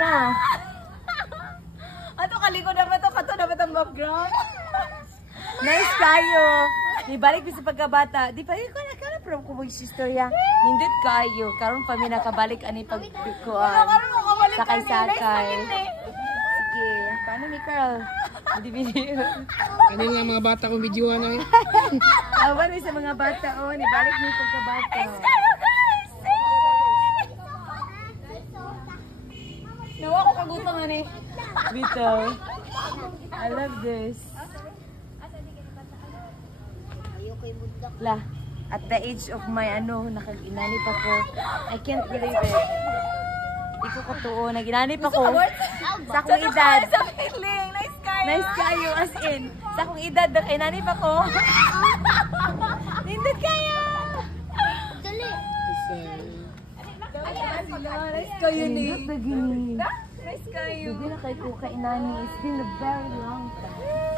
na. Ato kaliko na ba to? Kato na ba itong background? Nice kayo. Di balik mi sa pagkabata. Di pa ko na from ko istorya. Nindot kayo. Karon pa mi nakabalik ani pagkuan. Sakay-sakay. Sige, paano ni Carl? Hindi video. Kanina nga mga bata kong videoan na yun. Awan mi sa mga bata oh, ni balik mi pagkabata. Nawa ko kagutom na ni. Bito. I love this. La, at the age of my nakaginanip ako. I can't believe it. Di ko katuo, naginanip ako. Sa akong edad. Sa feeling, nice kayo. Nice kayo, as in. Sa akong edad, nakinanip ako. Nindot kayo! Nice kayo ni. Nindot na gini. Nice kayo. Hindi na kayo ko kainani. It's been a very long time.